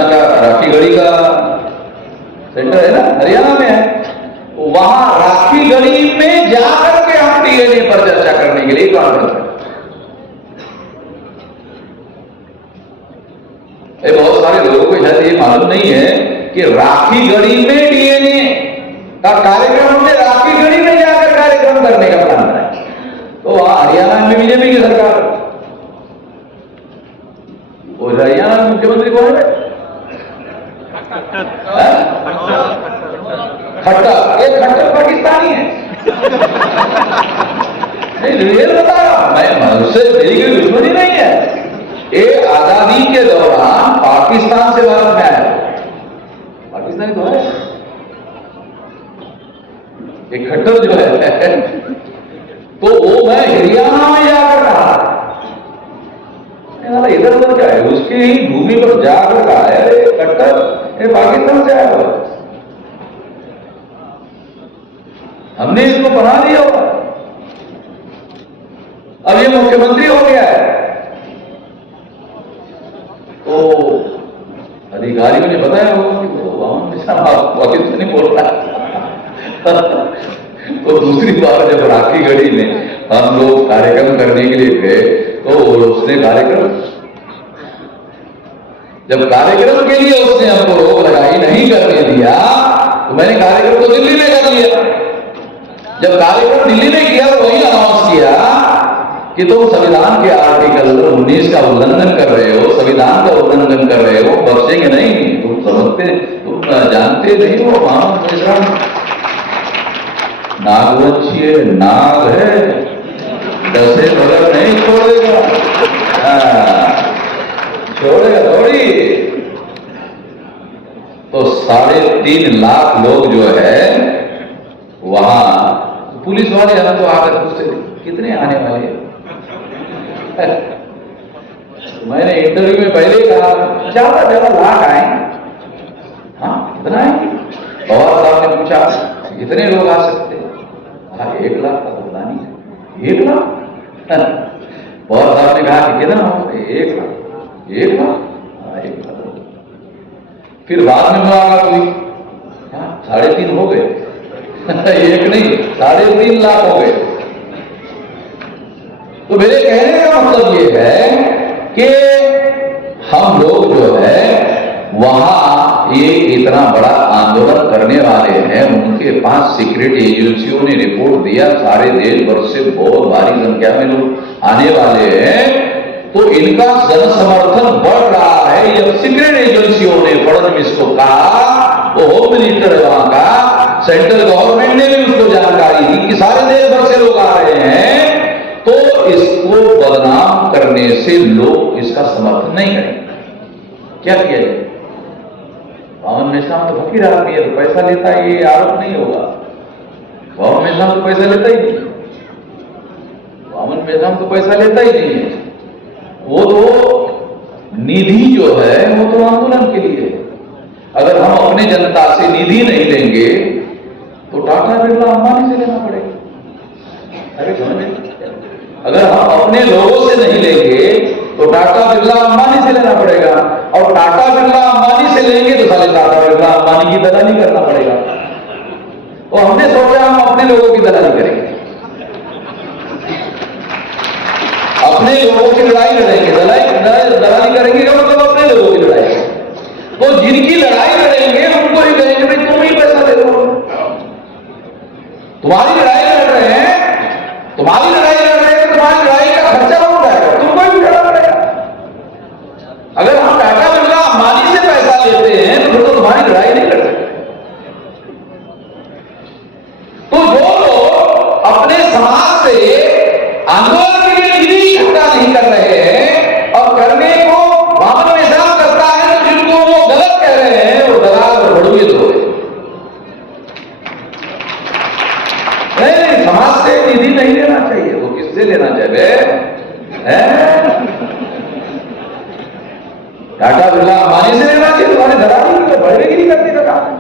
का राखीगढ़ी का सेंटर है ना, हरियाणा में है। वहां राखीगढ़ी में जाकर के हम डीएनए पर चर्चा करने के लिए कॉन्फ्रेंस है। बहुत सारे लोगों को शायद ये मालूम नहीं है कि राखीगढ़ी में डीएनए का कार्यक्रम हमने राखीगढ़ी में जाकर कार्यक्रम करने का प्लान है। तो वहां हरियाणा में बीजेपी की सरकार, वो हरियाणा में मुख्यमंत्री कौन है? खट्टर। ये खट्टर पाकिस्तानी है। नहीं रियल बता रहा मैं, उससे मेरी कोई दुश्मनी नहीं है। ये आजादी के दौरान पाकिस्तान से भारत में आया, पाकिस्तानी तो है। एक खट्टर जो है तो वो मैं हरियाणा में जाकर रहा, इधर उधर क्या है, उसकी ही भूमि पर जाकर कहा है खट्टर ये पाकिस्तान से आया हुआ। हमने इसको बना दिया हुआ, अब ये मुख्यमंत्री हो गया है। तो अधिकारियों ने बताया होगा कि वो पाकिस्तानी बोल रहा है। बार जब राखी गढ़ी में हम लोग कार्यक्रम करने के लिए गए तो उसने जब कार्यक्रम के लिए उसने हमको रोक लगाई, नहीं करने दिया, तो मैंने कार्यक्रम को दिल्ली में कर लिया। जब कार्यक्रम दिल्ली में किया तो वही अनाउंस किया कि तुम संविधान के आर्टिकल 19 का उल्लंघन कर रहे हो, संविधान का उल्लंघन कर रहे हो, बख्शेंगे नहीं। तुम समझते, तुम जानते नहीं हो, मोहम्मद मिश्रा नागवंशी है, नाग है, दसे बगल नहीं छोड़ेगा, छोड़ेगा थोड़ी। तो 3.5 लाख लोग जो है वहां, पुलिस वाले हम तो आकर पूछते कितने आने वाले हैं? मैंने इंटरव्यू में पहले ही कहा ज्यादा लाख आए। हाँ कितना आएंगे? पवार साहब ने पूछा कितने लोग आ सकते हैं? 1 लाख का पता नहीं। 1 लाख? पवार साहब ने कहा कि कितना हो? 1 लाख। 1 लाख? हाँ 1 लाख। फिर बाद में मुलाकात हुई, 3.5 हो गए। 1 नहीं 3.5 लाख हो गए। तो मेरे कहने का मतलब ये है कि हम लोग जो है वहां ये इतना बड़ा आंदोलन करने वाले हैं, उनके पास सीक्रेट एजेंसियों ने रिपोर्ट दिया सारे देश भर से बहुत भारी संख्या में लोग आने वाले हैं, तो इनका जन समर्थन बढ़ रहा है। जब सीक्रेट एजेंसियों ने फडणवीस को कहा, वो होम मिनिस्टर है वहां का, सेंट्रल गवर्नमेंट ने भी उसको जानकारी दी कि सारे देश भर से लोग आ रहे हैं, तो इसको बदनाम करने से लोग इसका समर्थन नहीं करेंगे। क्या किया जाए? पवन मेहता तो फकीर आदमी है, तो पैसा लेता है, ये आरोप नहीं होगा। पवन मेहता तो पैसा लेता ही नहीं, पवन मेहता तो पैसा लेता ही नहीं है। वो तो निधि जो है वो तो आंदोलन के लिए है। अगर हम अपने जनता से निधि नहीं लेंगे तो टाटा बिरला अंबानी से लेना पड़ेगा। अरे समझ में? अगर हम अपने लोगों से नहीं लेंगे तो टाटा बिरला अंबानी से लेना पड़ेगा, और टाटा बिरला अंबानी से लेंगे तो साले टाटा बिरला अंबानी की दलाली करना पड़ेगा। तो हमने सोचा हम अपने लोगों की दलाली करेंगे, अपने लोगों की लड़ाई लड़ेंगे। दलाली करेंगे क्या मतलब? अपने लोगों की लड़ाई। तो जिनकी लड़ाई लड़ेंगे उनको ही कहेंगे भाई तुम ही पैसा दे दो, तुम्हारी लड़ाई लड़ रहे हैं, तुम्हारी लड़ाई लड़ रहे हैं, तुम्हारी लड़ाई का खर्चा कौन उठाएगा? तुमको ही उठाना पड़ेगा। अगर हम टाटा बिरला अंबानी से पैसा लेते हैं तो फिर तो तुम्हारी लड़ाई नहीं लड़ सकते। तो जो लोग अपने समाज से आंदोलन के लिए निधि इकट्ठा नहीं कर रहे हैं और करने को मोहम्मद मिश्रा करता है, तो जिनको वो गलत कह रहे हैं वो दलाल और बड़ुए तो नहीं। समाज से निधि नहीं लेना चाहिए, वो किससे लेना चाहिए? टाटा बिरला अंबानी से लेना चाहिए। तुम्हारे दलाली की तो बड़ेगिरी करने का काम है,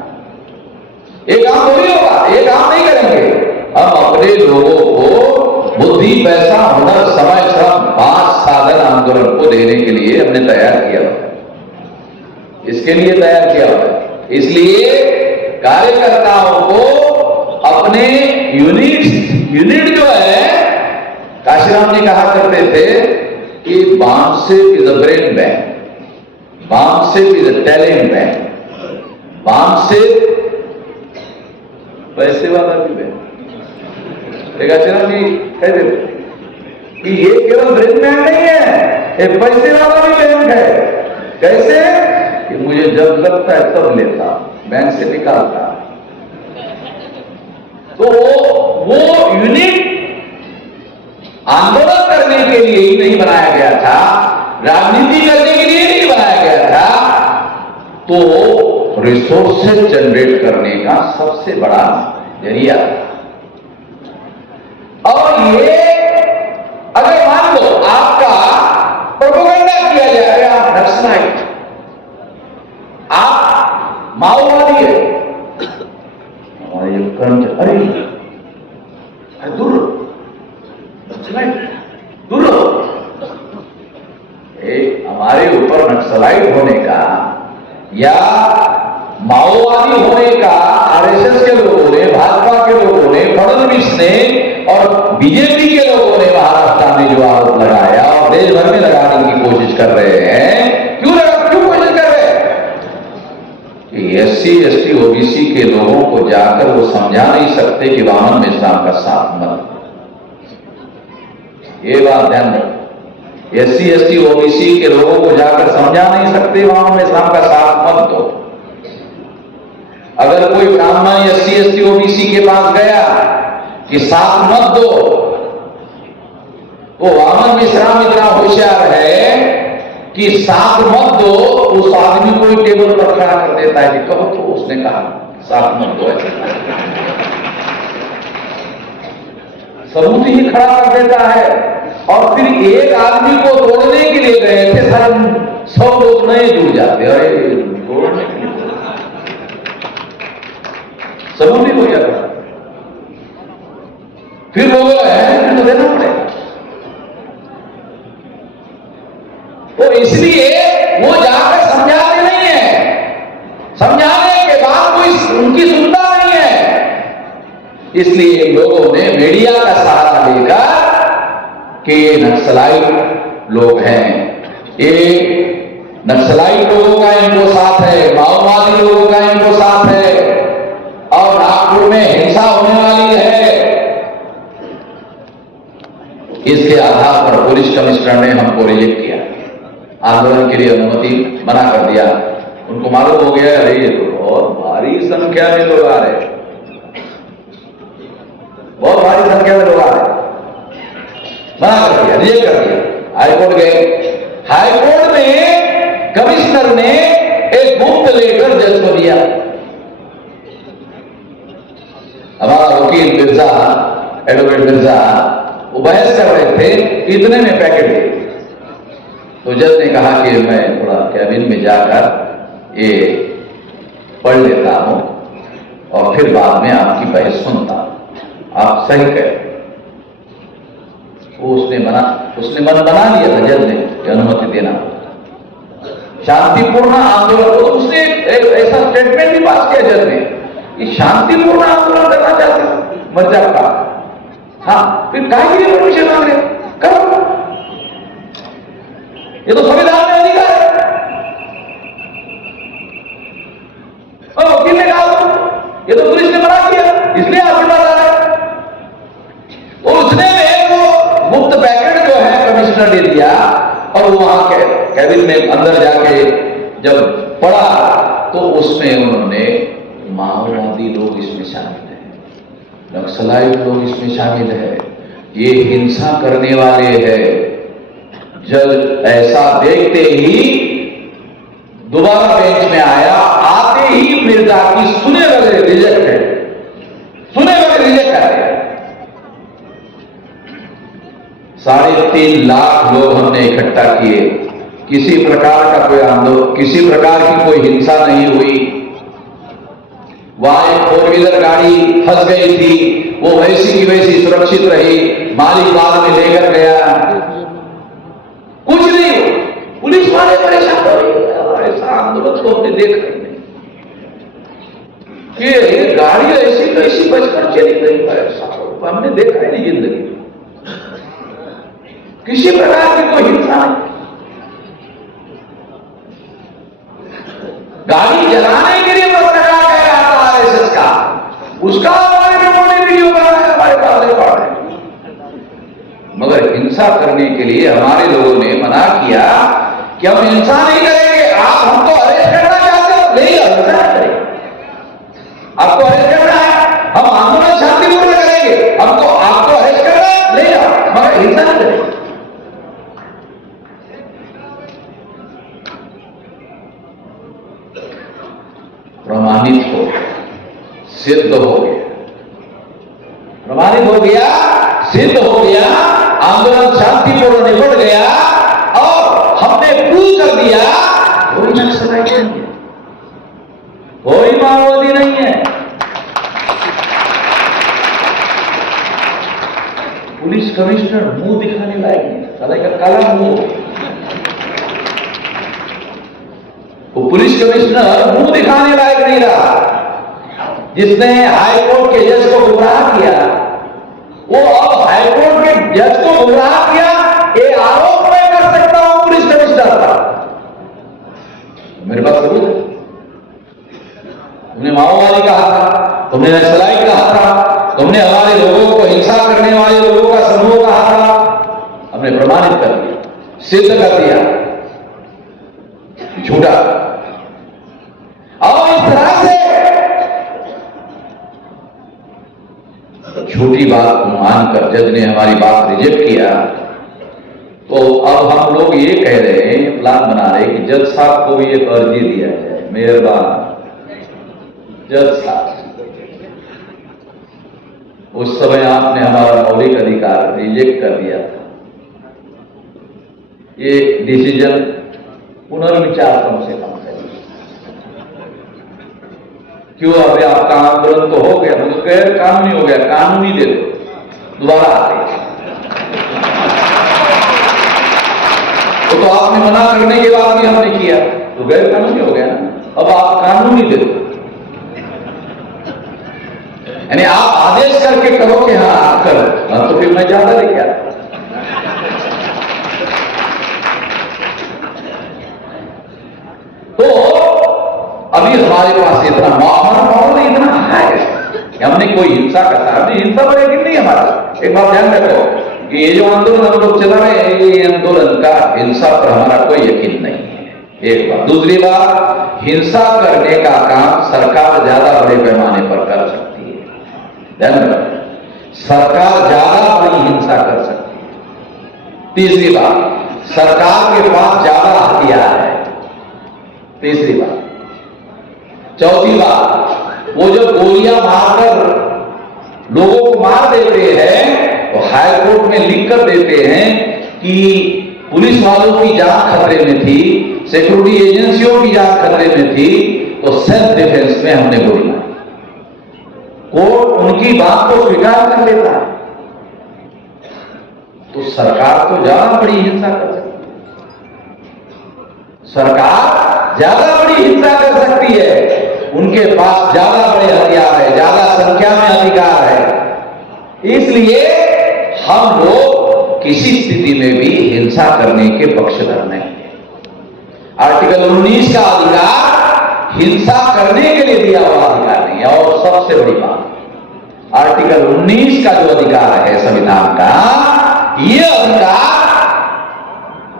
ये काम थोड़ी होगा, ये काम नहीं करेंगे। हम अपने लोगों को बुद्धि, पैसा, हुनर, समय, श्रम, 5 साधन आंदोलन को देने के लिए हमने तैयार किया हुआ है, इसके लिए तैयार किया हुआ है। इसलिए कार्यकर्ताओं को अपने यूनिट जो है, काशीराम जी कहा करते थे कि BAMCEF is a brain bank, BAMCEF is a talent bank, BAMCEF पैसे वाला भी बैंक। जी कह देते कि ये केवल ब्रेन बैंक नहीं है, ये पैसे वाला भी बैंक है। कैसे? कि मुझे जब लगता है तब लेता, बैंक से निकालता। तो वो यूनिट आंदोलन करने के लिए ही नहीं बनाया गया था, राजनीति करने के लिए नहीं बनाया गया था, तो रिसोर्सेज जनरेट करने का सबसे बड़ा जरिया। और ये अगर मान लो आपका प्रोपेगेंडा किया जाए, आप नक्सलाइट, आप माओवादी है, हमारे कर्मचारी, अरे दूर दूर हमारे ऊपर नक्सलाइट होने का या माओवादी होने का आरएसएस के लोगों ने, भाजपा के लोगों ने, फडणवीस ने और बीजेपी के लोगों ने महाराष्ट्र में जो आरोप लगाया और देश भर में लगाने की कोशिश कर रहे हैं, क्यों कोशिश कर रहे हैं कि एससी एसटी ओबीसी के लोगों को जाकर वो समझा नहीं सकते कि वामन मेश्राम का साथ मत। ये बात ध्यान रखो, एससी एसटी ओबीसी के लोगों को जाकर समझा नहीं सकते वामन मेश्राम का साथ मत दो। अगर कोई ब्राह्मण एससी एसटी ओबीसी के पास गया कि साथ मत दो, तो वामन मेश्राम इतना होशियार है कि साथ मत दो, उस आदमी को ही टेबल पर खड़ा कर देता है कि कहो तो उसने कहा साथ मत दो, सबूत ही खड़ा कर देता है। और फिर एक आदमी को तोड़ने के लिए गए थे, सारे 100 लोग नहीं जुड़ जाते, अरे तोड़ने के लिए सबूत ही हो जाता, फिर लोग तो देना पड़ेगा। तो इसलिए वो जाकर समझाते नहीं है, समझाने के बाद कोई उनकी सुनता नहीं है। इसलिए लोगों ने मीडिया का सहारा लेकर कि ये नक्सलाइट लोग हैं, ये नक्सलाइट लोगों का इनको साथ है, माओवादी लोगों का इनको साथ है और नागपुर में हिंसा होने वाली है। इसके आधार पर पुलिस कमिश्नर ने हमको रिजेक्ट किया, आंदोलन के लिए अनुमति मना कर दिया। उनको मालूम हो गया अरे ये तो बहुत भारी संख्या में लोग आ रहे, बहुत भारी संख्या में लोग आ रहे, मना कर दिया, रिजेक्ट कर दिया। हाईकोर्ट गए, हाईकोर्ट में कमिश्नर ने एक गुप्त लेटर जज को दिया। हमारा वकील मिर्जा, एडवोकेट मिर्जा, वो बहस कर रहे थे, इतने में पैकेट दे। तो जज ने कहा कि मैं थोड़ा कैबिन में जाकर ये पढ़ लेता हूं और फिर बाद में आपकी बहस सुनता हूं, आप सही कहें। वो उसने मन बना लिया था जज ने कि अनुमति देना, शांतिपूर्ण आंदोलन। तो उसने ऐसा स्टेटमेंट भी पास किया जज ने कि शांतिपूर्ण आंदोलन करना चाहते मर्जा का, हाँ फिर काहे के लिए परमिशन मांग रहे, करो, ये तो संविधान में अधिकार है। वकील ने कहा ये तो पुलिस ने मना किया, इसलिए आप बता रहे हैं। और उसने वो मुफ्त पैकेट जो है कमिश्नर ने दिया और वहां के कैबिन में अंदर जाके जब पढ़ा तो उसमें उन्होंने माओवादी लोग इसमें शामिल है, नक्सलाइट लोग इसमें शामिल है, ये हिंसा करने वाले हैं। जज ऐसा देखते ही दोबारा बेंच में आया, आते ही मिर्जा की सुने वाले रिजेक्ट है, सुने वाले रिजेक्ट है। 3.5 लाख लोग हमने इकट्ठा किए, किसी प्रकार का कोई आंदोलन, किसी प्रकार की कोई हिंसा नहीं हुई। वहां एक 4 व्हीलर गाड़ी फंस गई थी, वो वैसी की वैसी सुरक्षित रही, मालिक बाद में लेकर गया, कुछ नहीं। पुलिस वाले परेशान हो रही है, ऐसा आंदोलन तो हमने देखा ही नहीं, ये गाड़ी ऐसी कैसी बचकर चली गई, ऐसा हमने देखा ही नहीं जिंदगी में, किसी प्रकार की कोई हिंसा नहीं। गाड़ी जलाने के लिए बस लगा गया था आरएसएस का, उसका हमारे लोगों ने वीडियो बनाया, हमारे पास रिकॉर्ड है। मगर हिंसा करने के लिए हमारे लोगों ने मना किया कि हम हिंसा नहीं करेंगे, आप हमको अरेस्ट करना चाहते हो, नहीं हिंसा करेंगे, आपको अरेस्ट करना है, हम आंदोलन शांतिपूर्ण करेंगे, हमको आपको अरेस्ट करना है, ले जाओ, मगर हिंसा नहीं करेंगे। प्रमाणित हो, सिद्ध हो गया, प्रमाणित हो गया, सिद्ध हो गया, आंदोलन शांतिपूर्ण निपट गया और हमने प्रूव कर दिया कोई नक्सलाइट नहीं है, कोई माओवादी नहीं है। पुलिस कमिश्नर मुंह दिखाने लायक नहीं, साला का काला मुंह। वो पुलिस कमिश्नर मुंह दिखाने लायक नहीं रहा, जिसने हाईकोर्ट के जज को गुमराह किया, वो अब हाईकोर्ट के जज को गुमराह किया, ये आरोप मैं कर सकता हूं पुलिस कमिश्नर पर। मेरे पास सबूत है। तुमने माओवादी कहा था, तुमने नक्सलाइट कहा था, तुमने हमारे लोगों को हिंसा करने वाले लोगों का समूह कहा था, हमने प्रमाणित कर दिया, सिद्ध कर दिया झूठा। और इस तरह से झूठी बात को मानकर जज ने हमारी बात रिजेक्ट किया, तो अब हम लोग ये कह रहे हैं, प्लान बना रहे हैं कि जज साहब को भी एक अर्जी दिया जाए, मेहरबान जज साहब, उस समय आपने हमारा मौलिक अधिकार रिजेक्ट कर दिया था, ये डिसीजन पुनर्विचार कम से कम करिए। क्यों, अभी आपका आंदोलन तो हो गया, मुझे गैर कानूनी हो गया, कानूनी दे दो, दोबारा आते। तो आपने मना करने के बाद भी हमने किया तो गैर कानूनी हो गया ना, अब आप कानूनी दे दो। यानी आप आदेश करके करो कि हाँ आप करो, तो फिर मैं ज्यादा लेके आता। तो अभी हमारे पास इतना माहौल इतना है कि हमने कोई हिंसा का साथ नहीं, हिंसा पर यकीन नहीं हमारा। एक बात ध्यान रखो कि ये जो आंदोलन हम लोग चला रहे हैं, ये आंदोलन का हिंसा पर हमारा कोई यकीन नहीं है, एक बात। दूसरी बात, हिंसा करने का काम सरकार ज्यादा बड़े पैमाने पर कर सकती है, ध्यान रखो, सरकार ज्यादा बड़ी हिंसा कर सकती है। तीसरी बात, सरकार के पास ज्यादा हथियार है, तीसरी बात। चौथी बात, वो जब गोलियां मारकर लोगों को मार देते हैं तो हाईकोर्ट में लिख कर देते हैं कि पुलिस वालों की जान खतरे में थी, सिक्योरिटी एजेंसियों की जान खतरे में थी, तो सेल्फ डिफेंस में हमने गोली मारी। कोर्ट उनकी बात को स्वीकार कर लेता है, तो सरकार तो ज्यादा बड़ी हिंसा कर सकती है, सरकार ज्यादा बड़ी हिंसा कर सकती है, उनके पास ज्यादा बड़े हथियार है, ज्यादा संख्या में अधिकार है। इसलिए हम लोग किसी स्थिति में भी हिंसा करने के पक्षधर नहीं है। आर्टिकल 19 का अधिकार हिंसा करने के लिए दिया हुआ अधिकार नहीं है। और सबसे बड़ी बात, आर्टिकल 19 का जो अधिकार है संविधान का, यह अधिकार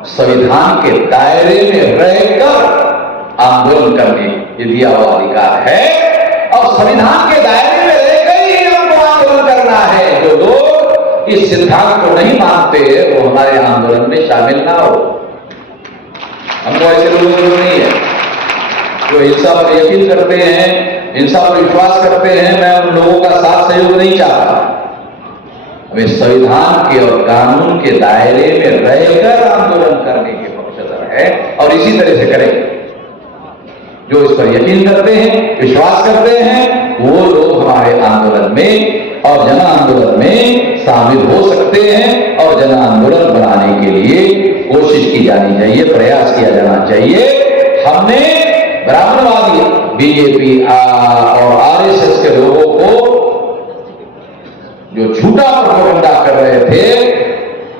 संविधान के दायरे में रहकर आंदोलन करने ये दिया हुआ अधिकार है, और संविधान के दायरे में रहकर ही हमको आंदोलन करना है। जो लोग इस सिद्धांत को नहीं मानते वो हमारे आंदोलन में शामिल ना हो। हमको ऐसे लोगों की जरूरत नहीं है जो हिंसा पर यकीन करते हैं, हिंसा पर विश्वास करते हैं। मैं उन लोगों का साथ सहयोग नहीं चाहता। हमें संविधान के और कानून के दायरे में रहकर आंदोलन करने के पक्षधर है, और इसी तरह से करेंगे। जो इस पर यकीन करते हैं, विश्वास करते हैं, वो लोग हमारे आंदोलन में और जन आंदोलन में शामिल हो सकते हैं, और जन आंदोलन बनाने के लिए कोशिश की जानी चाहिए, प्रयास किया जाना चाहिए। हमने ब्राह्मणवादी बीजेपी और आरएसएस के लोगों को जो झूठा प्रोपेगेंडा कर रहे थे,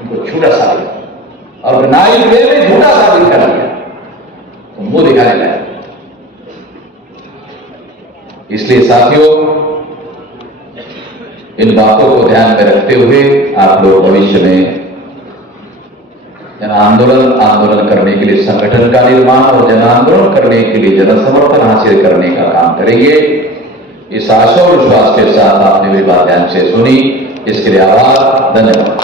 उनको झूठा साबित और नाइट वे में झूठा साबित कर दिया, तो मुंह दिखाने लगे। इसलिए साथियों, इन बातों को ध्यान में रखते हुए आप लोग भविष्य में जन आंदोलन करने के लिए संगठन का निर्माण और जन आंदोलन करने के लिए जन समर्थन हासिल करने का काम करेंगे। इस आशा और विश्वास के साथ आपने मेरी बात ध्यान से सुनी, इसके लिए आभार, धन्यवाद।